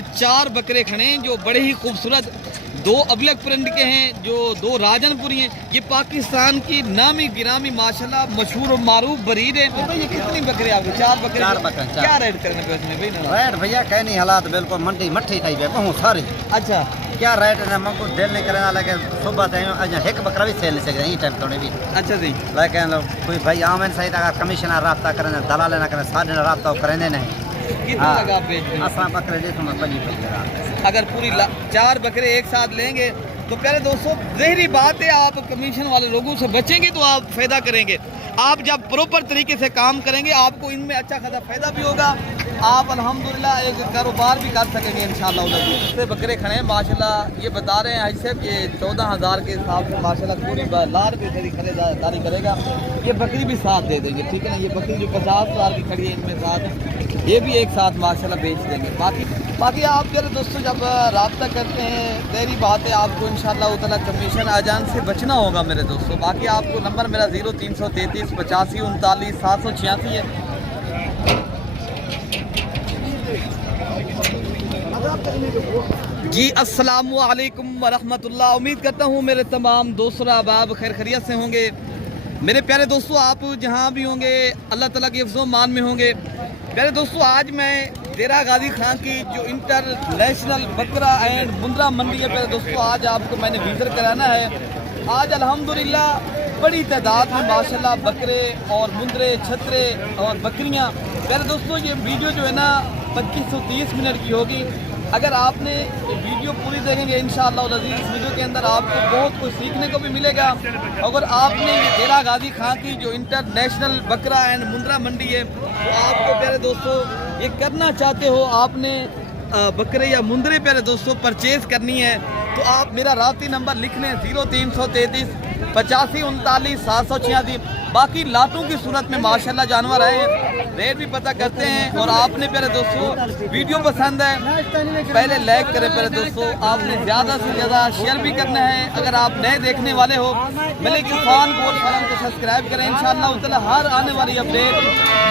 ये 4 बकरे खड़े हैं जो बड़े ही खूबसूरत 2 अबलग प्रिंट के हैं, जो 2 राजनपुरी हैं। ये पाकिस्तान की नामी गिरामी माशाल्लाह मशहूर और मारूफ ब्रीड है। तो भाई ये कितनी बकरे आपके? 4 बकरे। 4 बकरे। क्या रेट करने पे इसमें भाई? रेट भैया कहीं नहीं, हालात बिल्कुल मंडी मट्ठी टाइप है बहुत सारी। अच्छा क्या रेट है हमको दिल नहीं करना, लेकिन सुबह से एक बकरा भी सेल नहीं सकते यही टाइम थोड़ी भी। अच्छा जी। लेकिन कोई भाई आमन सही अगर कमिश्नर रब्ता करें दलाल ना करें साढ़े रब्ता करेंगे नहीं। कितना लगा आप बेच रहे हैं? असा बकरे दे तुम्हें 25 अगर पूरी 4 बकरे एक साथ लेंगे तो प्यारे दोस्तों ज़ाहिरी बात है आप कमीशन वाले लोगों से बचेंगे तो आप फ़ायदा करेंगे। आप जब प्रॉपर तरीके से काम करेंगे आपको इनमें अच्छा खासा फ़ायदा भी होगा, आप अल्हम्दुलिल्लाह एक कारोबार भी कर सकेंगे इंशाअल्लाह। इससे बकरे खड़े हैं माशाल्लाह, ये बता रहे हैं ऐसे ये 14,000 के हिसाब से माशाल्लाह पूरी लार की खरीदारी करेगा। ये बकरी भी साथ दे देंगे, ठीक है ना। ये बकरी जो 50,000 की खड़ी है इनमें साथ ये भी एक साथ माशाल्लाह बेच देंगे। बाकी आप मेरे दोस्तों जब रब्ता करते हैं ज़ाहिरी बात है आपको इंशाअल्लाह ताला कमीशन आजान से बचना होगा मेरे दोस्तों। बाकी आपको नंबर मेरा 0333 85 39 786 है। जी अस्सलामु अलैकुम वरहमतुल्लाह। उम्मीद करता हूँ मेरे तमाम दोस्त अहबाब खैर खैरियत से होंगे। मेरे प्यारे दोस्तों आप जहाँ भी होंगे अल्लाह ताला के हिफ्ज़ मान में होंगे। प्यारे दोस्तों आज मैं डेरा गाजी खां की जो इंटरनेशनल बकरा एंड मुंद्रा मंडी है प्यारे दोस्तों, आज आपको मैंने विजिट कराना है। आज अल्हम्दुलिल्लाह बड़ी तादाद में माशाल्लाह बकरे और मुंद्रे छतरे और बकरियां। प्यारे दोस्तों ये वीडियो जो है ना 2530 मिनट की होगी। अगर आपने ये वीडियो पूरी देखेंगे इंशाअल्लाह अज़ीज़ इस वीडियो के अंदर आपको बहुत कुछ सीखने को भी मिलेगा। अगर आपने ये डेरा गाजी खां की जो इंटरनेशनल बकरा एंड मुंद्रा मंडी है तो आपको प्यारे दोस्तों ये करना चाहते हो, आपने बकरे या मुंद्रे प्यारे दोस्तों परचेज़ करनी है तो आप मेरा राब्ती नंबर लिख लें 0333 85 39 786। बाकी लाटों की सूरत में माशाल्लाह जानवर आए हैं, रेट भी पता करते हैं। और आपने प्यारे दोस्तों वीडियो पसंद है पहले लाइक करें प्यारे दोस्तों, आपने ज़्यादा से ज़्यादा शेयर भी करना है। अगर आप नए देखने वाले हो मलिक इरफान गोल्ड फार्म को सब्सक्राइब करें इंशाअल्लाह ताला हर आने वाली update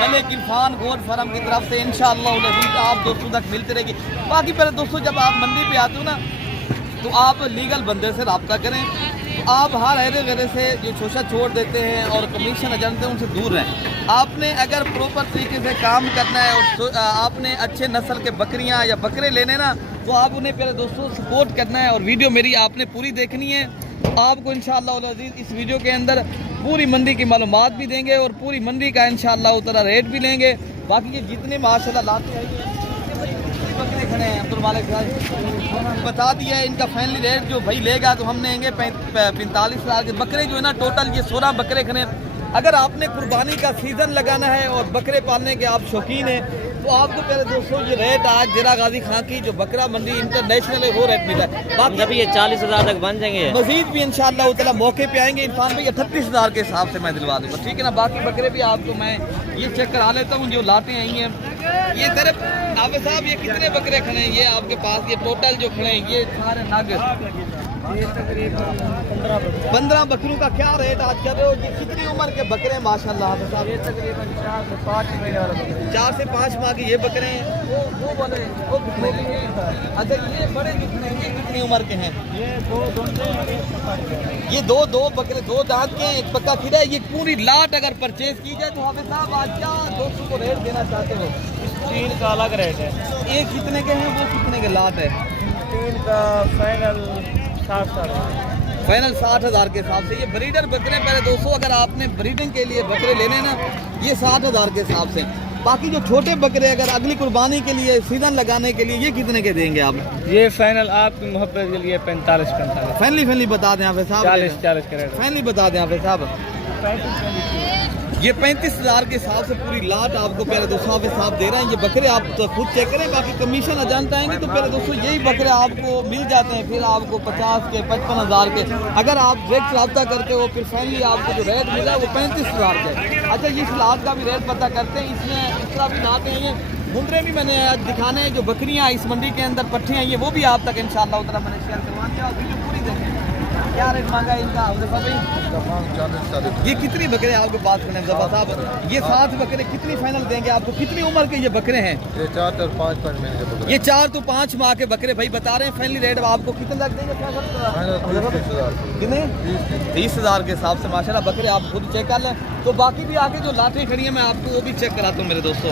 Malik Irfan gold farm की तरफ से इंशाअल्लाह आप दोस्तों तक मिलती रहेगी। बाकी प्यारे दोस्तों जब आप मंडी पे आते हो ना तो आप लीगल बंदे से रब्ता करें। आप हर हेरे वेरे से जो शोषा छोड़ देते हैं और कमीशन एजेंट हैं उनसे दूर रहें। आपने अगर प्रॉपर तरीके से काम करना है और आपने अच्छे नस्ल के बकरियां या बकरे लेने ना तो आप उन्हें प्यारे दोस्तों सपोर्ट करना है। और वीडियो मेरी आपने पूरी देखनी है। आपको इंशाअल्लाह अज़ीज़ इस वीडियो के अंदर पूरी मंडी की मालूमात भी देंगे और पूरी मंडी का इंशाअल्लाह ताला रेट भी लेंगे। बाकी ये जितने माशाल्लाह लाते हैं बकरे खड़े हैं अब्दुल मालिक बता दिया है इनका फाइनली रेट जो भाई लेगा तो हम लेंगे 45,000 के बकरे जो है ना टोटल ये 16 बकरे खड़े। अगर आपने कुर्बानी का सीज़न लगाना है और बकरे पालने के आप शौकीन हैं तो आपको प्यारे दोस्तों ये रेट आज डेरा गाजी खां की जो बकरा मंडी इंटरनेशनल है वो रेट मिला है। बाकी जब ये 40,000 तक बन जाएंगे मजीद भी इंशाअल्लाह ताला मौके पे आएंगे। इरफान भाई 38,000 के हिसाब से मैं दिलवा दूँगा, ठीक है ना। बाकी बकरे भी आपको मैं ये चेक करा लेता हूँ जो लाते हैं ये तेरे आवे साहब ये कितने बकरे खड़े हैं ये आपके पास? ये टोटल जो खड़े हैं ये सारे नग 15 बकरों का क्या रेट आज कर रहे हो? ये कितनी उम्र के बकरे हैं माशाल्लाह? ये तकरीबन 4 से 5 महीने वाले 4 से 5 माह के ये बकरे हैं। वो वाले वो कितने? अच्छा ये बड़े कितने ये कितनी उम्र के हैं? ये दो बकरे 2 दांत के हैं, एक पक्का खिला है। ये पूरी लाट अगर परचेज की जाए तो हाफिज साहब आज क्या दोस्तों को रेट देना चाहते हो? 3 का अलग रेट है। एक कितने के हैं वो कितने के लाट है? 3 का फाइनल 60,000 के हिसाब से। ये ब्रीडर बकरे पहले दोस्तों अगर आपने ब्रीडिंग के लिए बकरे लेने ना ये 60,000 के हिसाब से। बाकी जो छोटे बकरे अगर अगली कुर्बानी के लिए सीजन लगाने के लिए ये कितने के देंगे आप? ये फाइनल आपकी मोहब्बत के लिए 45 फाइनली बता दें आप साहब। 40 का रेट फाइनली बता दें आप साहब। ये 35,000 के हिसाब से पूरी लाट आपको प्यारे दोस्तों आप साहब दे रहे हैं। ये बकरे आप तो खुद चेक करें। बाकी कमीशन अजानते आएंगे तो प्यारे दोस्तों यही बकरे आपको मिल जाते हैं फिर आपको 50 के 55,000 के। अगर आप डायरेक्ट रब्ता करके वो फिर फाइनली आपको जो रेट मिला वो 35,000 के। अच्छा इस लाट का भी रेट पता करते हैं। इसमें इस तरह भी लाते हैं मुंद्रे भी मैंने आज दिखाने हैं जो बकरियाँ इस मंडी के अंदर पट्ठे हैं ये वो भी आप तक इंशाअल्लाह ताला मैंने शेयर करवा दिया। वीडियो पूरी देखें। क्या रेट मांगा है इनका हुज़ैफा भाई? ये कितनी बकरे आपके पास खड़े हैं हुज़ैफा साहब? ये 7 बकरे कितनी फाइनल देंगे आपको? कितनी उम्र के ये बकरे हैं? ये 4 और 5 महीने के बकरे। ये 4 तो 5 माह के बकरे भाई बता रहे हैं। फाइनली रेट आपको कितने लग देंगे? क्या कितने? 30,000 के हिसाब से माशाल्लाह बकरे आप खुद चेक कर लें। तो बाकी भी आगे जो लाटें खड़ी हैं मैं आपको वो भी चेक कराता हूँ मेरे दोस्तों।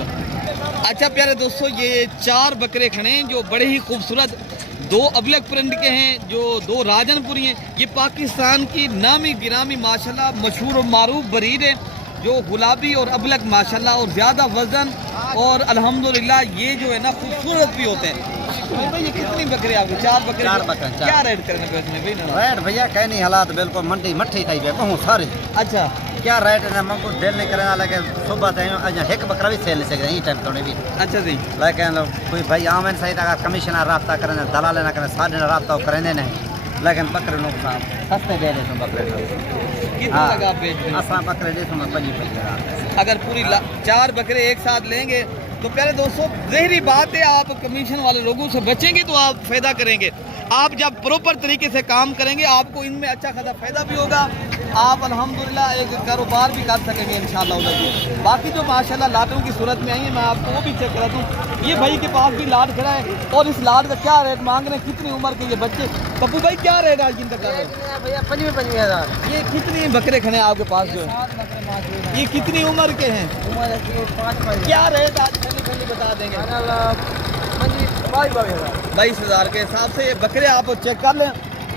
अच्छा प्यारे दोस्तों, ये 4 बकरे खड़े हैं जो बड़े ही खूबसूरत 2 अबलग प्रिंट के हैं, जो 2 राजनपुरी हैं। ये पाकिस्तान की नामी गिरामी माशाल्लाह मशहूर और मारूफ ब्रीड है, जो गुलाबी और अबलग माशाल्लाह और ज़्यादा वजन और अल्हम्दुलिल्लाह ये जो है ना खूबसूरत भी होते हैं। तो भाई ये कितनी बकरी आपकी? 4 बकरे। 4 बकरे, 4। क्या रेट करने पे इसमें भाई ना? रेट भैया कहीं नहीं हालात बिल्कुल मंडी मट्ठी थी बे कहूँ सारे। अच्छा क्या रेट है हमको दिल नहीं करना, लेकिन सुबह टाइम अज एक बकरा भी सेल नहीं सकते ये टाइम तो भी। अच्छा जी। लेकिन कोई भाई आम सही अगर कमिश्नर रब्ता करें दलाल ना करें साढ़े रब्ता करें नहीं, लेकिन बकरे लोग सस्ते दे रहे बकरे कितना लगा आप बेच रहे हैं? असा बकरे दे 25 अगर पूरी 4 बकरे एक साथ लेंगे तो प्यारे दोस्तों ज़हरी बात है, आप कमीशन वाले लोगों से बचेंगे तो आप फ़ायदा करेंगे। आप जब प्रॉपर तरीके से काम करेंगे आपको इनमें अच्छा खासा फ़ायदा भी होगा, आप अल्हम्दुलिल्लाह एक कारोबार भी कर सकेंगे इंशाअल्लाह। बाकी जो माशाल्लाह लाटों की सूरत में आई है मैं आपको वो भी चेक करा दूँ। ये भाई के पास भी लाट खड़ा है और इस लाट का क्या रेट मांग रहे हैं? कितनी उम्र के ये बच्चे? पप्पू भाई क्या रेट आज इनका कर रहे हैं? भैया 25,000। ये कितनी बकरे खड़े हैं आपके पास जो है? ये कितनी उम्र के हैं? क्या रेट आज पहले बता देंगे? 22,000 के हिसाब से ये बकरे आप चेक कर लें।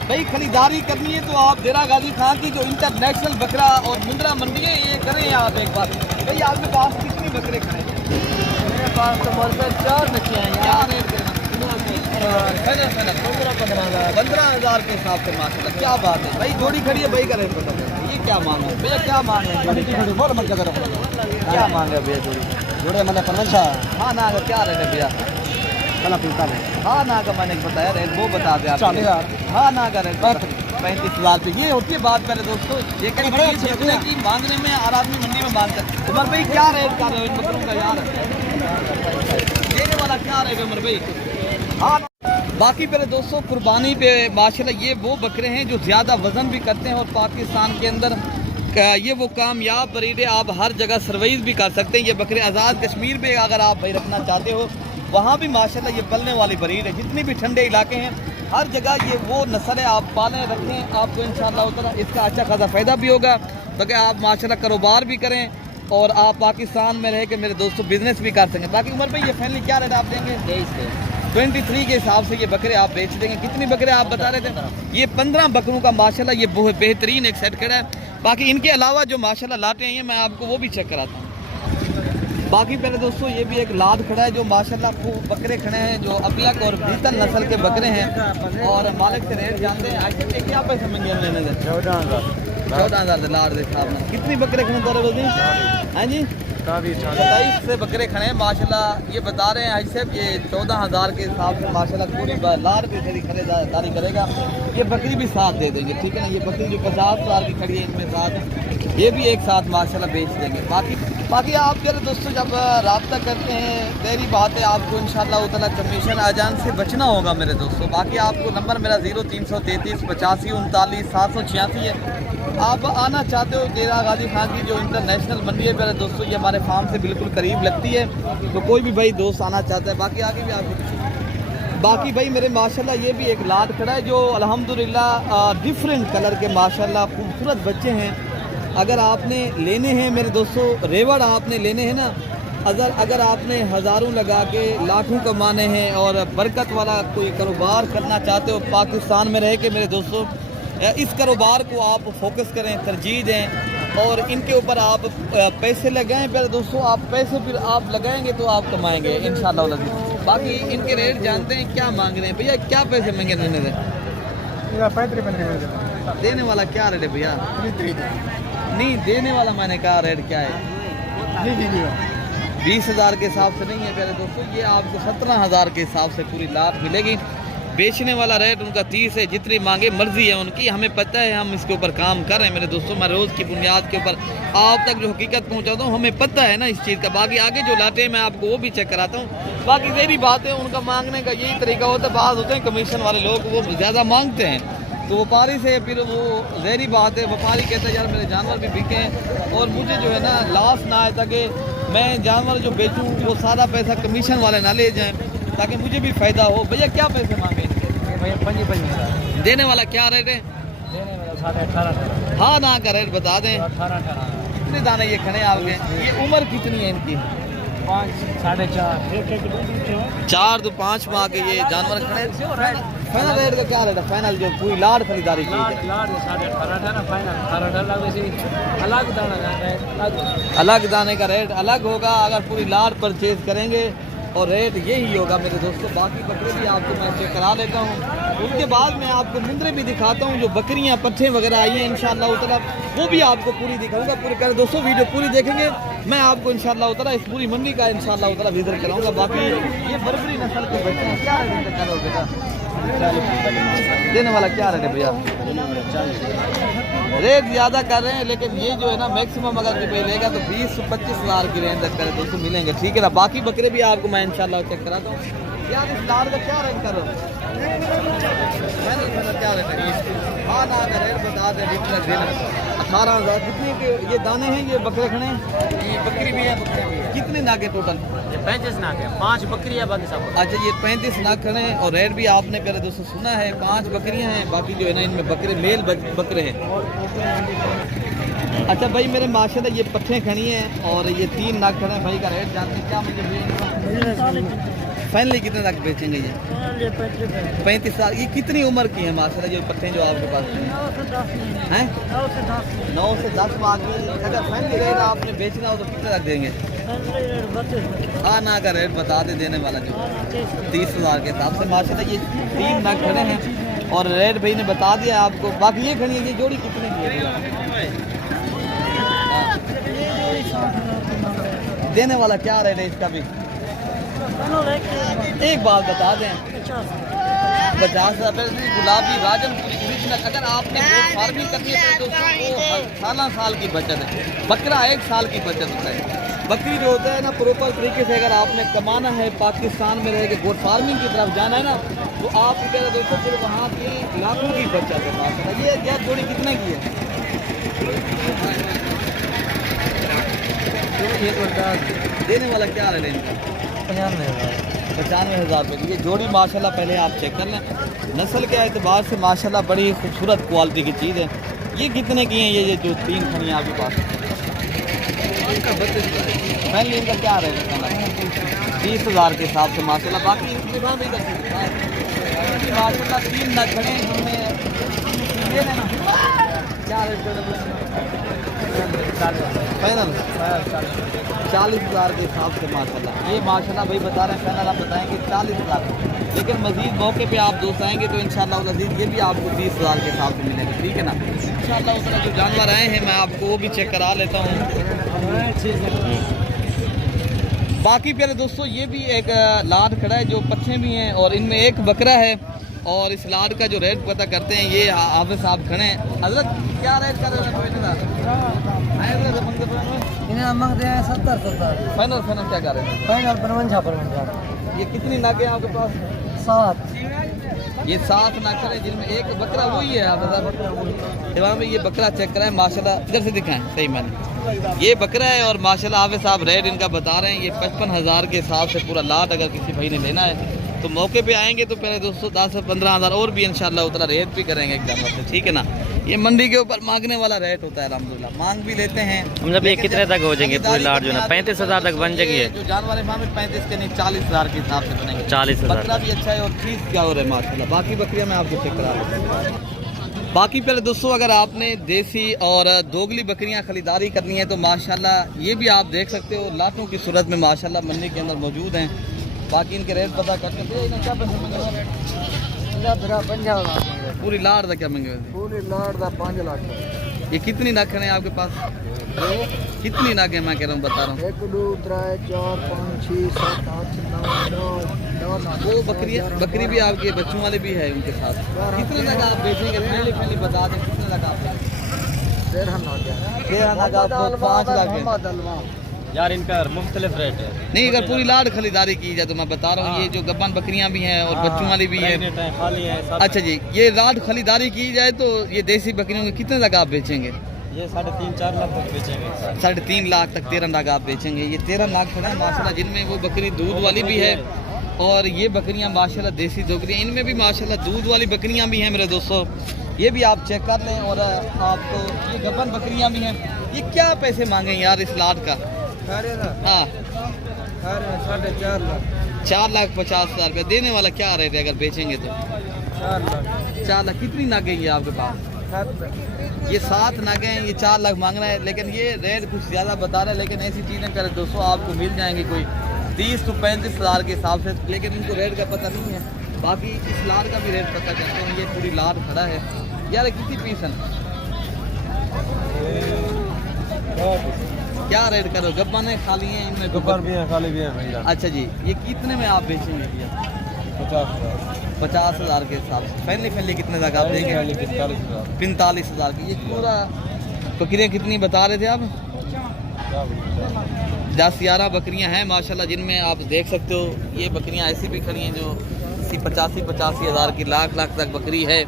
भाई खरीदारी करनी है तो आप देरा गाजी खान की जो इंटरनेशनल बकरा और मुंद्रा मंडी है ये करें आप एक बार। भाई आपके पास कितनी बकरे खड़े हैं? मेरे पास तो मोहब्बत 4 बच्चे हैं। क्या रेट देना? 15,000 के हिसाब से माशाल्लाह क्या बात है। भाई जोड़ी खड़ी है भाई का रेट बता दें। ये क्या मांग है भैया? क्या मांग है जोड़ी की? क्या मांग है भैया जोड़ी? जोड़े मैंने 15। हाँ ना क्या रेट है भैया? हाँ ना का मैंने बताया रेट वो बता दें आप। 40,000। हाँ ना का रेट 35,000 पे। ये होती है बात मेरे दोस्तों, ये कहीं बड़ी बेचने की मांगने में और आदमी मंडी में मांगता है। उमर भाई क्या रेट कर रहे हो इन बकरों का यार? देने वाला क्या रेट है उमर भाई? हाँ बाकी मेरे दोस्तों कुर्बानी पे माशाल्लाह ये वो बकरे हैं जो ज़्यादा वज़न भी करते हैं और पाकिस्तान के अंदर ये वो कामयाब ब्रीड है, आप हर जगह सर्वाइव भी कर सकते हैं। ये बकरे आज़ाद कश्मीर में अगर आप भाई रखना चाहते हो वहाँ भी माशाल्लाह ये पलने वाली ब्रीड है। जितनी भी ठंडे इलाके हैं हर जगह ये वो नस्ल है, आप पालें रखें आपको इंशाअल्लाह ताला इसका अच्छा खासा फ़ायदा भी होगा, ताकि आप माशाल्लाह कारोबार भी करें और आप पाकिस्तान में रह के मेरे दोस्तों बिजनेस भी कर सकें। बाकी उमर भाई ये फाइनली क्या रेट आप देंगे? 23 के हिसाब से ये बकरे आप बेच देंगे। कितनी बकरे आप बता रहे थे? ये 15 बकरों का माशाल्लाह ये बहुत बेहतरीन एक सेट खड़ा है। बाकी इनके अलावा जो माशाल्लाह लाटे हैं मैं आपको वो भी चेक कराता हूँ। बाकी पहले दोस्तों ये भी एक लाद खड़ा है जो माशाल्लाह खूब बकरे खड़े हैं जो अबलग और बीतल नस्ल के बकरे हैं और मालिक से रेट जानते हैं। आखिर क्या पैसे मंगे हम लेने से? 14,000 लाड दे साहब ने। कितनी बकरे खड़े दौरे बोलते हैं? हाँ जी 27 से बकरे खड़े हैं माशाल्लाह। ये बता रहे हैं ऐसे ये 14,000 के हिसाब से माशाल्लाह पूरी लाड भी खड़ी खरीदारी करेगा। ये बकरी भी साथ दे देंगे, ठीक है ना? ये बकरी जो 50,000 की खड़ी है इनमें साथ ये भी एक साथ माशाल्लाह बेच देंगे। बाकी आप मेरे दोस्तों जब रब्ता करते हैं तेरी बात है आपको इंशाअल्लाह ताला कमीशन आजान से बचना होगा मेरे दोस्तों। बाकी आपको नंबर मेरा 0333 85 39 786 है। आप आना चाहते हो डेरा गाजी खान की जो इंटरनेशनल मंडी है मेरे दोस्तों ये हमारे फार्म से बिल्कुल करीब लगती है, तो कोई भी भाई दोस्त आना चाहता है। बाकी आगे भी आपको बाकी भाई मेरे माशाल्लाह ये भी एक लाट खड़ा है जो अल्हम्दुलिल्लाह डिफरेंट कलर के माशाल्लाह खूबसूरत बच्चे हैं। अगर आपने लेने हैं मेरे दोस्तों रेवड़ आपने लेने हैं ना, अगर आपने हज़ारों लगा के लाखों कमाने हैं और बरकत वाला कोई कारोबार करना चाहते हो पाकिस्तान में रह के मेरे दोस्तों इस कारोबार को आप फोकस करें, तरजीह दें और इनके ऊपर आप पैसे लगाएं मेरे दोस्तों। आप पैसे फिर आप लगाएंगे तो आप कमाएंगे इंशाअल्लाह। बाकी इनके रेट जानते हैं क्या मांग रहे हैं भैया? क्या पैसे मांगे लेने से? 35 देने वाला क्या रेट है भैया? नहीं देने वाला मैंने कहा रेट क्या है? 20,000 के हिसाब से नहीं है प्यारे दोस्तों, ये आपको 17,000 के हिसाब से पूरी लाभ मिलेगी। बेचने वाला रेट उनका 30 है, जितनी मांगे मर्जी है उनकी। हमें पता है हम इसके ऊपर काम कर रहे हैं मेरे दोस्तों। मैं रोज़ की बुनियाद के ऊपर आप तक जो हकीकत पहुंचाता हूँ हमें पता है ना इस चीज़ का। बाकी आगे जो लाते हैं मैं आपको वो भी चेक कराता हूँ। बाकी यही बात है उनका मांगने का यही तरीका होता है। बात होते हैं कमीशन वाले लोग वो ज़्यादा मांगते हैं, तो व्यापारी से फिर वो जहरी बात है, व्यापारी कहते हैं यार मेरे जानवर भी बिके और मुझे जो है ना लॉस ना आए, ताकि मैं जानवर जो बेचूं वो सारा पैसा कमीशन वाले ना ले जाएं, ताकि मुझे भी फ़ायदा हो। भैया क्या पैसे मांगे इनके? भैया 25 देने वाला क्या रेट है? देने वाला 18.5 हाँ ना का रेट बता दें। 18.5 कितने दाने ये खड़े आपके? ये उम्र कितनी है इनकी? 5 4.5 4 तो 5 माह के ये जानवर खड़े। फाइनल रेट का क्या रेट है? फाइनल जो पूरी लाड़ खरीदारी की है। लाड 18.5 ना फाइनल 18.5 लाख वैसे अलग दाना जाता है, अलग दाने का रेट अलग होगा अगर पूरी लाड़ परचेज करेंगे, और रेट यही होगा मेरे दोस्तों। बाकी बकरे भी आपको मैं चेक करा लेता हूँ, उसके बाद मैं आपको मुंदरे भी दिखाता हूँ, जो बकरियाँ पट्ठे वगैरह आई हैं इंशाअल्लाह उतरा वो भी आपको पूरी दिखाऊंगा। पूरे कर दोस्तों वीडियो पूरी देखेंगे, मैं आपको इंशाअल्लाह उतरा इस पूरी मंडी का इंशाअल्लाह उतरा विजिट कराऊंगा। बाकी ये बर्बरी नस्ल के बच्चे हैं, क्या रेट करो बेटा? देने वाला क्या रेट है भैया? रेट ज़्यादा कर रहे हैं, लेकिन ये जो है ना मैक्सिमम अगर कोई लेगा तो 20 से 25 हज़ार की रेंज तक करे दोस्तों मिलेंगे, ठीक है ना। बाकी बकरे भी आपको मैं इंशाल्लाह चेक कराता हूँ। यार इस लाड़ का क्या रेट कर रहे हो? क्या रेट है? हाँ ना का रेट बता दें। 18,000 कितने के ये दाने हैं? ये बकरे खड़े हैं, ये बकरी भी है, बकरे भी है। कितने नागे टोटल? ये 35 नाक है, 5 बकरी है बाकी सब। अच्छा ये 35 नाग खड़े हैं, और रेट भी आपने पहले दोस्तों सुना है। 5 बकरियां हैं, बाकी जो है ना इनमें बकरे मेल बकरे हैं। अच्छा भाई मेरे माशाल्लाह ये पट्ठे खड़ी हैं और ये 3 नाग खड़े हैं। भाई का रेट जानते हैं क्या मुझे? फाइनली कितने तक बेचेंगे ये? 35 साल। ये कितनी उम्र की है माशाल्लाह जो पट्ठे जो आपके पास हैं? 9 से 10 माह की। अगर फाइनली रेट आपने बेचना हो तो कितने तक देंगे? हाँ ना का रेट बता दे देने वाला जो 30,000 के हिसाब से माशाल्लाह ये 3 नाग खड़े हैं और रेट भाई ने बता दिया आपको। बाकी ये खड़ी है, ये जोड़ी कितने की है? देने वाला क्या रेट है इसका भी? एक बात बता दें, 50,000 गुलाबी राजन ओरिजिनल। अगर आपने फार्मिंग करनी है तो वो साल की बचत है। बकरा 1 साल की बचत होता है। बकरी जो होता है ना प्रॉपर तरीके से अगर आपने कमाना है, पाकिस्तान में रह के गोट फार्मिंग की तरफ जाना है ना, तो आप दोस्तों फिर वहाँ की लाखों की बचत है माशाल्लाह। ये क्या जोड़ी कितने की है? देने वाला क्या रेट है? 95,000 रुपये की ये जोड़ी माशाल्लाह। पहले आप चेक कर लें, नस्ल के एतबार से माशाल्लाह बड़ी खूबसूरत क्वालिटी की चीज़ है। ये कितने की हैं? ये जो 3 खड़ी हैं आपके पास? पहले इनका क्या रेट है? 30,000 के हिसाब से माशाल्लाह। बाकी माशाल्लाह 3 नग खड़े हैं जिनमें क्या रेट फाइनल 40,000 के हिसाब से माशाल्लाह। ये माशाल्लाह भाई बता रहे हैं, फाइनल आप बताएंगे 40,000। लेकिन मजीद मौके पे आप दोस्त आएंगे तो इंशाल्लाह अज़ीज़ ये भी आपको 30,000 के हिसाब से मिलेंगे, ठीक है ना। इंशाल्लाह उतना जो जानवर आए हैं मैं आपको वो भी चेक करा लेता हूँ। बाकी प्यारे दोस्तों ये भी एक लाड खड़ा है, जो पट्ठे भी हैं और इनमें एक बकरा है। और इस लाड का जो रेट पता करते हैं, ये हाफिज़ साहब खड़े हैं। हजरत क्या रेट कर रहे हैं? इन्हें मांगते हैं 70 फाइनल क्या कर रहे हैं? फाइनल 55 ये कितनी नाके हैं आपके पास? 7। ये 7 नाके हैं जिनमें एक बकरा वही है। आप में ये बकरा चेक कराएं माशाल्लाह, इधर से दिखाएं सही मैंने। ये बकरा है और माशाल्लाह हाफिज़ साहब रेट इनका बता रहे हैं। ये 55,000 के हिसाब से पूरा लाट अगर किसी भाई ने लेना है तो मौके पे आएंगे तो पहले दोस्तों 10 से 15,000 और भी इंशाल्लाह उतना रेट भी करेंगे एक जानवर से, ठीक है ना। ये मंडी के ऊपर मांगने वाला रेट होता है, अल्हम्दुलिल्लाह मांग भी लेते हैं। मतलब ये कितने तक हो जाएंगे पूरी लाट जो है? 35,000 तक बन जाएगी। जो जानवर है वहाँ में 35 के नहीं 40,000 के हिसाब से बनेंगे। 40,000 बकरा भी अच्छा है और 30 क्या हो रहा है माशाल्लाह। बाकी बकरियाँ मैं आपको चेक करा दूँ। बाकी पहले दोस्तों अगर आपने देसी और दोगली बकरियां खरीदारी करनी है तो माशाल्लाह ये भी आप देख सकते हो लाटों की सूरत में माशाल्लाह मंडी के अंदर मौजूद हैं। बाकी इनके रेट पता करके क्या पूरी लाड़ का क्या मंगे? पूरी लाड़ का 5 लाख। ये कितनी नाखें हैं आपके पास? कितनी नाखें मैं कह रहा हूँ बता रहा हूँ? 1 2 3 4 5 6 7 8 9 10। वो बकरी भी आपके बच्चों वाले भी है उनके साथ। कितने तक आप बेचेंगे? पहले बता दें कितने तक आप? 13 लाख। 13 लाख आप 5 लाख है। यार इनका मुख्तलिफ रेट है। नहीं, अगर पूरी लाड खरीदारी की जाए तो मैं बता रहा हूँ, ये जो गब्बन बकरियां भी हैं और बच्चों वाली भी हैं। खाली है सब। अच्छा जी, ये लाड खरीदारी की जाए तो ये देसी बकरियों के कितने तक आप बेचेंगे? ये 3.5-4 लाख तक बेचेंगे। 3.5 लाख तक 13 लाख आप बेचेंगे। ये 13 लाख खड़ा है माशाल्लाह, जिनमें वो बकरी दूध वाली भी है और ये बकरियां माशाल्लाह देसी बकरियां, इनमें भी माशाल्लाह दूध वाली बकरियां भी हैं मेरे दोस्तों। ये भी आप चेक कर लें। और आपको ये गब्बन बकरियां भी हैं। ये क्या पैसे मांगे यार इस लाड का? हाँ, 4.5 लाख। 4,50,000 रुपये। देने वाला क्या रेट है अगर बेचेंगे तो? 4 लाख। 4 लाख। कितनी नागे हैं ये आपके पास? ये 7 नागे हैं। ये 4 लाख मांग रहे हैं, लेकिन ये रेट कुछ ज़्यादा बता रहे हैं। लेकिन ऐसी चीज़ें कर दोस्तों आपको मिल जाएंगी कोई 30 से 35 हज़ार के हिसाब से, लेकिन इनको रेट का पता नहीं है। बाकी इस लाड का भी रेट पता करते हैं। ये पूरी लाड खड़ा है यार। कितनी पीस है? क्या रेट करो? गब्बन है, खाली है, इनमें ऊपर भी है, खाली भी है भैया। अच्छा जी, ये कितने में आप बेचेंगे भैया? 50 हज़ार के हिसाब से। फैमिली कितने तक आप देंगे? 45 हज़ार की। ये पूरा बकरियाँ कितनी बता रहे थे आप? 10-11 बकरियां हैं माशाल्लाह, जिनमें आप देख सकते हो। ये बकरियां ऐसी भी खड़ी हैं जो 85 हज़ार की, लाख तक बकरी है।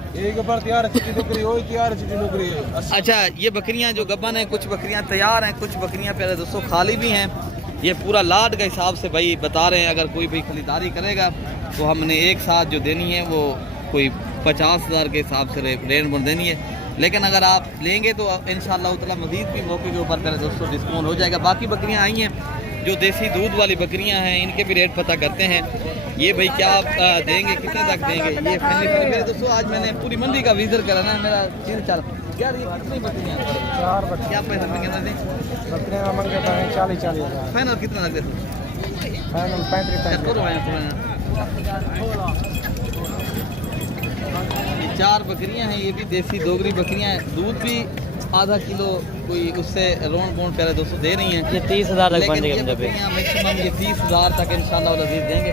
अच्छा, ये बकरियां जो गब्बन है, कुछ बकरियां तैयार हैं, कुछ बकरियां पहले दोस्तों खाली भी हैं। ये पूरा लाड का हिसाब से भाई बता रहे हैं। अगर कोई भाई खरीदारी करेगा तो हमने एक साथ जो देनी है वो कोई 50 हज़ार के हिसाब से रेट पर देनी है। लेकिन अगर आप लेंगे तो इंशाअल्लाह ताला मज़ीद भी मौके के ऊपर पहले दोस्तों डिस्काउंट हो जाएगा। बाकी बकरियां आई हैं जो देसी दूध वाली बकरियां हैं, इनके भी रेट पता करते हैं। ये भाई क्या आप देंगे, कितने तक देंगे? ये फैमिली मेरे दोस्तों आज मैंने पूरी मंडी का विजिट करा ना, मेरा चीज़ चल यार। ये कितनी बकरियां? 4 बकरियां। क्या पैसे मंगे? बकरियां मंगे 40 हज़ार। फाइनल कितना लग देते? फाइनल 35। 4 बकरियां हैं, ये भी देसी दोगरी बकरियां हैं। दूध भी आधा किलो कोई उससे रोन बोन पहले दोस्तों दे रही हैं। ये 30,000 तक बन लेकिन ये जाएगा। बकरियां मैक्सिमम ये 30,000 तक इंशाल्लाह लजीज देंगे।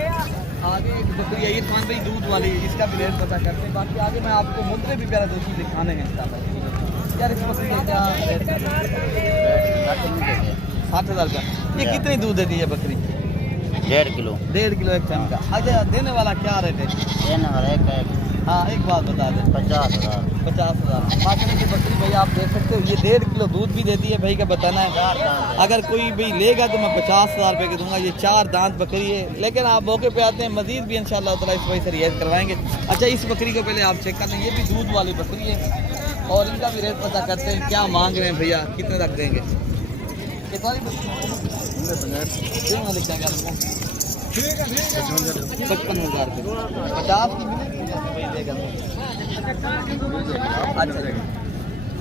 आगे एक बकरी है इरफान भाई दूध वाली, इसका भी रेट पता करते हैं। बाकी आगे मैं आपको मुद्रे भी प्यारे दोस्तों दिखाने हैं इंशाल्लाह। यार इस बकरी का क्या रेट? 60,000 का। ये कितनी दूध देती है बकरी? 1.5 किलो। 1.5 किलो एक टाइम का। अच्छा, देने वाला क्या रेट है? देने वाला एक हाँ, एक बात बता दें। 50 हज़ार। 50,000। माशाल्लाह की बकरी भाई आप देख सकते हो, ये 1.5 किलो दूध भी देती है। भाई का बताना है, अगर कोई भाई लेगा तो मैं 50,000 रुपये के दूंगा। ये 4 दांत बकरी है, लेकिन आप मौके पे आते हैं, मजीद भी इंशाल्लाह ताला इस वजह से रियायत करवाएंगे। अच्छा, इस बकरी को पहले आप चेक कर लें। ये भी दूध वाली बकरी है और इनका भी रेट पता करते हैं। क्या मांग रहे हैं भैया, कितने तक देंगे? 55,000 रुपये। 50 की मिलेगी? अच्छा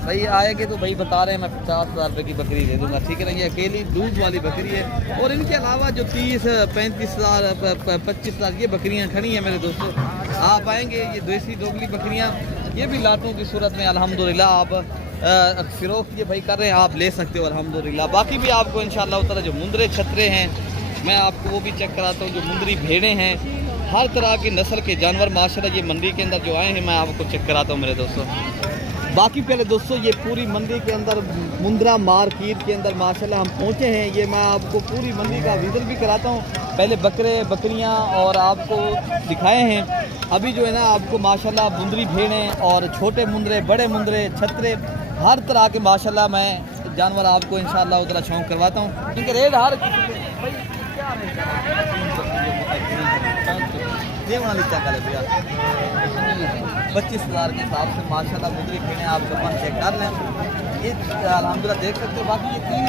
भाई आएंगे तो भाई बता रहे हैं मैं 50,000 रुपये की बकरी दे दूंगा, ठीक है ना। ये अकेली दूध वाली बकरी है। और इनके अलावा जो 30-35,000 25,000 ये बकरियां खड़ी हैं मेरे दोस्तों। आप आएंगे, ये देसी दोगली बकरियां, ये भी लाटों की सूरत में अल्हम्दुलिल्लाह आप फ़रोख्त ये भाई कर रहे हैं, आप ले सकते हो अल्हम्दुलिल्लाह। बाकी भी आपको इंशाअल्लाह ताला जो मुंदरे छतरे हैं मैं आपको वो भी चेक कराता हूँ। जो मुंदरी भेड़ें हैं, हर तरह की नस्ल के जानवर माशाल्लाह ये मंडी के अंदर जो आए हैं मैं आपको चेक कराता हूँ मेरे दोस्तों। बाकी पहले दोस्तों ये पूरी मंडी के अंदर मुंद्रा मार्केट के अंदर माशाल्लाह हम पहुँचे हैं। ये मैं आपको पूरी मंडी का विजिट भी कराता हूँ। पहले बकरे बकरियाँ और आपको दिखाए हैं। अभी जो है ना आपको माशाल्लाह मुंदरी भेड़ें और छोटे मुंदरे, बड़े मुंदरे, छतरे, हर तरह के माशाल्लाह मैं जानवर आपको इंशाअल्लाह उतना शौक करवाता हूँ। इनके रेट हर ये वाली क्या करे भैया 25,000 के हिसाब से माशाल्लाह मुंदरी भेड़ें आप जब चेक कर लें। ये अल्हम्दुलिल्लाह देख सकते हो। बाकी ये 3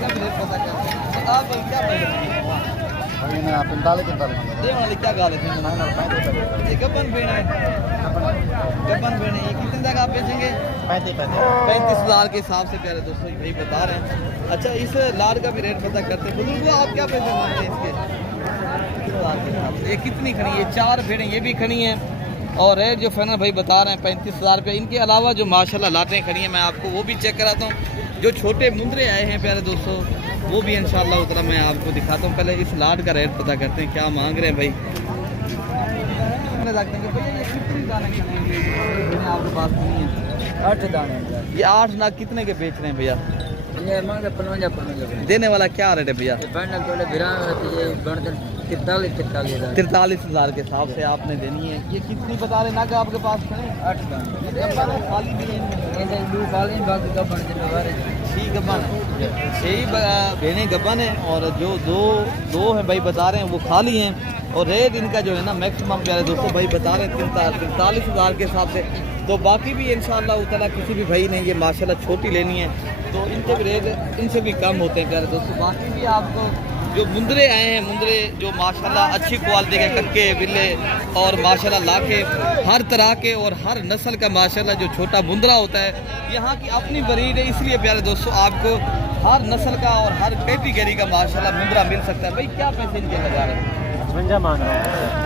का भी रेट पता करते हैं। तो आप क्या ये वाली क्या गाले थे? ये गब्बन भेड़ है, गब्बन भेड़ है। ये कितने तक आप बेचेंगे? 35,000 के हिसाब से प्यारे दोस्तों भाई बता रहे हैं। अच्छा, इस लाड का भी रेट पता करते हैं। बुजुर्गों आप क्या पैसे मांगते हैं इसके? ये कितनी खड़ी है? 4 भेड़ें ये भी खड़ी हैं और रेट जो फाइनल भाई बता रहे हैं 35,000 रुपये। इनके अलावा जो माशाल्लाह लाटें खड़ी हैं मैं आपको वो भी चेक कराता हूँ। जो छोटे मुंदरे आए हैं प्यारे दोस्तों वो भी इंशाअल्लाह उतना मैं आपको दिखाता हूँ। पहले इस लाट का रेट पता करते हैं क्या मांग रहे हैं भाई। आपके पास 8 दाने। ये 8 लाख कितने के बेच रहे हैं भैया? ये मांगे 55 देने वाला क्या रेट है भैया? ये फाइनल थोड़े भिरा ये बनते 43,000 के हिसाब से आपने देनी है। ये कितनी बता रहे ना कि आपके पास खड़े? 8 का खाली भी है ये दो साल इन बाकी का बन के बारे ठीक गबन यही भेड़ें गबन है और जो दो है भाई बता रहे हैं वो खाली हैं और रेट इनका जो है ना मैक्सिमम प्यारे दोस्तों भाई बता रहे हैं 43,000 के हिसाब से। तो बाकी भी इंशाअल्लाह ताला किसी भी भाई ने ये माशाल्लाह छोटी लेनी है तो इनके भी रेट इनसे भी कम होते हैं प्यारे दोस्तों। बाकी भी आपको जो मुंदरे आए हैं मुंदरे जो माशाल्लाह अच्छी क्वालिटी के कक्के बिल्ले और माशाल्लाह लाके हर तरह के और हर नस्ल का माशाल्लाह जो छोटा मुंदरा होता है यहाँ की अपनी ब्रीड है इसलिए प्यारे दोस्तों आपको हर नस्ल का और हर कैटेगरी का माशाल्लाह मुंदरा मिल सकता है। भाई क्या पैसे इनके लगा रहे हैं? 55 मांग रहा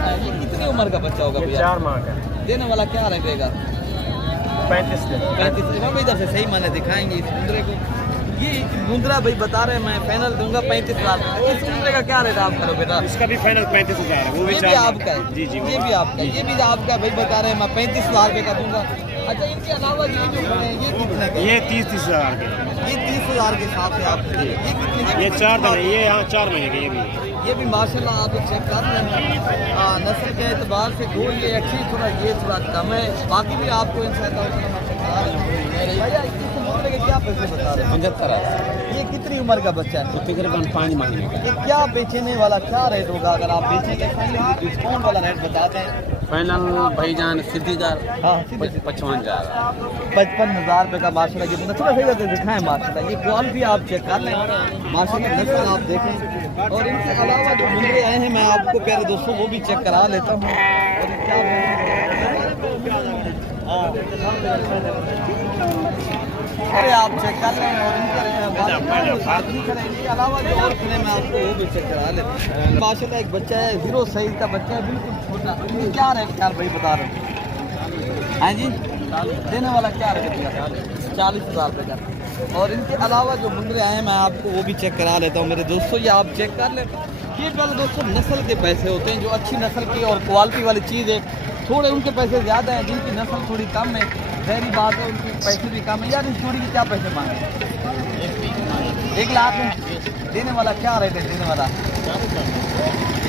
है। ये कितनी उम्र का बच्चा होगा भैया? 4 मांग है। देने वाला क्या रहेगा? 35 दे 35 इधर से सही माने दिखाएंगे इस मुंदरे को। ये मुंदरा भाई बता रहे हैं मैं फाइनल दूंगा 35,000। इस मुंदरे का क्या रेट आप करो बेटा? इसका भी फाइनल 35,000 है। वो ये भी आपका है? जी ये भी आपका, ये भी आपका भाई बता रहे हैं मैं 35,000 रुपये का दूंगा। अच्छा इनके अलावा ये जो खड़े हैं ये कितने के? ये 30,000 के। ये 30,000 के हिसाब से आप ये कितने? ये 4 दिन ये यहाँ 4 महीने के ये भी माशाल्लाह आप चेक कर रहे हैं नस्ल के एतबार से गो ये अच्छी थोड़ा ये थोड़ा कम है। बाकी भी आपको भैया इस मुंडे के क्या पैसे बता रहे हैं? 75 ये कितनी उम्र का बच्चा है? तकरीबन 5 महीने का। ये क्या बेचने वाला क्या रेट होगा अगर आप बेचेंगे? डिस्काउंट वाला रेट बताते हैं। फाइनल भाईजान सिद्धिदार हाँ 55,000 55,000 रुपये का माशाल्लाह। ये थोड़ा सही करके दिखाएं माशाल्लाह। ये क्वालिटी आप चेक कर लें माशाल्लाह नस्ल आप देखें और इनके अलावा जो मुंडे आए हैं मैं आपको प्यारे दोस्तों वो भी चेक करा लेता हूँ। और क्या अरे आप चेक कर लें और इनके अलावा जो और खड़े मैं आपको वो भी चेक करा लेता हूँ। माशाल्लाह एक बच्चा है 0 साइज का बच्चा है बिल्कुल छोटा। ये क्या रेट ख्याल भाई बता रहे हैं? हाँ जी देने वाला क्या रेट है? 40,000 रुपये का। और इनके अलावा जो मुंडरे आए हैं मैं आपको वो भी चेक करा लेता हूँ मेरे दोस्तों। ये आप चेक कर लें। ये पहले दोस्तों नस्ल के पैसे होते हैं जो अच्छी नस्ल की और क्वालिटी वाली चीज़ है। थोड़े उनके पैसे ज़्यादा हैं जिनकी नस्ल थोड़ी कम है जहरी बात है उनके पैसे भी कम है। यार इस जोड़ी के क्या पैसे मांगे? 1 लाख में देने वाला क्या रेट है? देने वाला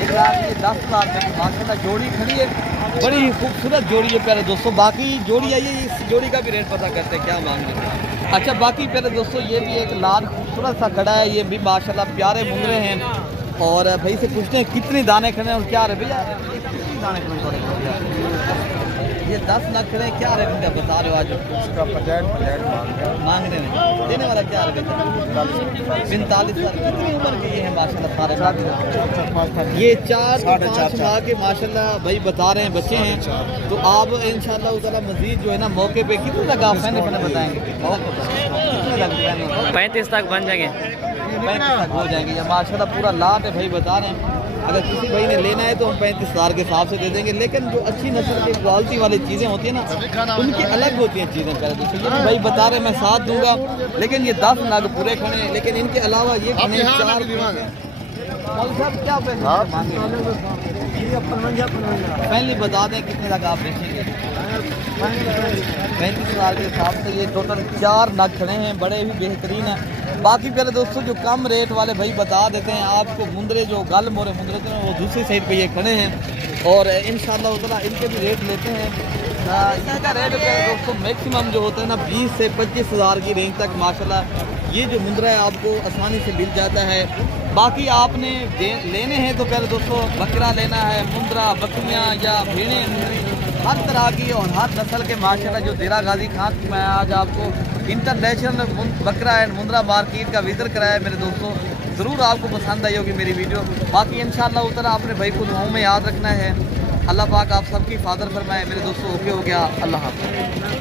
1 लाख ये 10,000 रुपये माशाल्लाह जोड़ी खड़ी है। बड़ी ही खूबसूरत जोड़ी है प्यारे दोस्तों। बाकी जोड़ी आई है इस जोड़ी का भी रेट पता करते हैं क्या मांग रहे हैं। अच्छा बाकी प्यारे दोस्तों ये भी एक लाल खूबसूरत सा खड़ा है। ये भी माशाल्लाह प्यारे मुंदरे हैं और भाई से पूछते हैं कितने दाने खड़े हैं और क्या रेट भैया? कितने दाने खड़े हैं? ये 10 लाख खड़े हैं। क्या रेट इनका बता रहे हो आज? उसका 50 मांग रहे हैं। देने वाला क्या रेट है? 45,000। कितनी उम्र के ये हैं माशाल्लाह सारे? ये 4-5 माह के माशाल्लाह भाई बता रहे हैं बच्चे हैं। तो आप इंशाल्लाह ताला मजीद जो है ना मौके पे कितने तक आप मैंने बताएंगे? कितने तक 35 तक बन जाएंगे। 35 तक हो जाएंगे। या माशाल्लाह पूरा लाट है भाई बता रहे हैं। अगर किसी भाई ने लेना है तो हम 35,000 के हिसाब से दे देंगे। लेकिन जो अच्छी नस्ल की क्वालिटी वाली चीज़ें होती हैं ना उनकी अलग होती हैं चीज़ें कर दी। ये भाई बता रहे हैं मैं 7 दूंगा लेकिन ये 10 लाख पूरे खड़े हैं। लेकिन इनके अलावा ये खड़े 4 साहब क्या पैसे मांगे? पहले बता दें कितने तक आप बेचेंगे? 35,000 के हिसाब से ये टोटल 4 नग खड़े हैं। बड़े ही बेहतरीन हैं। बाकी पहले दोस्तों जो कम रेट वाले भाई बता देते हैं आपको मुंदरे जो गल मोरे मुंदरे थे वो दूसरी साइड पे ये खड़े हैं और इंशाल्लाह उतना इनके भी रेट लेते हैं। इनका रेट दोस्तों मैक्सिमम जो होता है ना 20 से 25,000 की रेंज तक माशाल्लाह ये जो मुंदरा है आपको आसानी से मिल जाता है। बाकी आपने लेने हैं तो पहले दोस्तों बकरा लेना है, मुंदरा बकरियाँ या भेड़ें हर तरह की और हर नस्ल के माशाल्लाह जो देरा गाजी खान की मैं आज आपको इंटरनेशनल बकरा एंड मुंदरा मार्केट का विजिट कराया मेरे दोस्तों। ज़रूर आपको पसंद आई होगी मेरी वीडियो। बाकी इंशाल्लाह उतना आपने भाई को दुआओं में याद रखना है। अल्लाह पाक आप सबकी हिफाजत फरमाए मेरे दोस्तों। ओके हो गया। अल्लाह हाफ़िज़।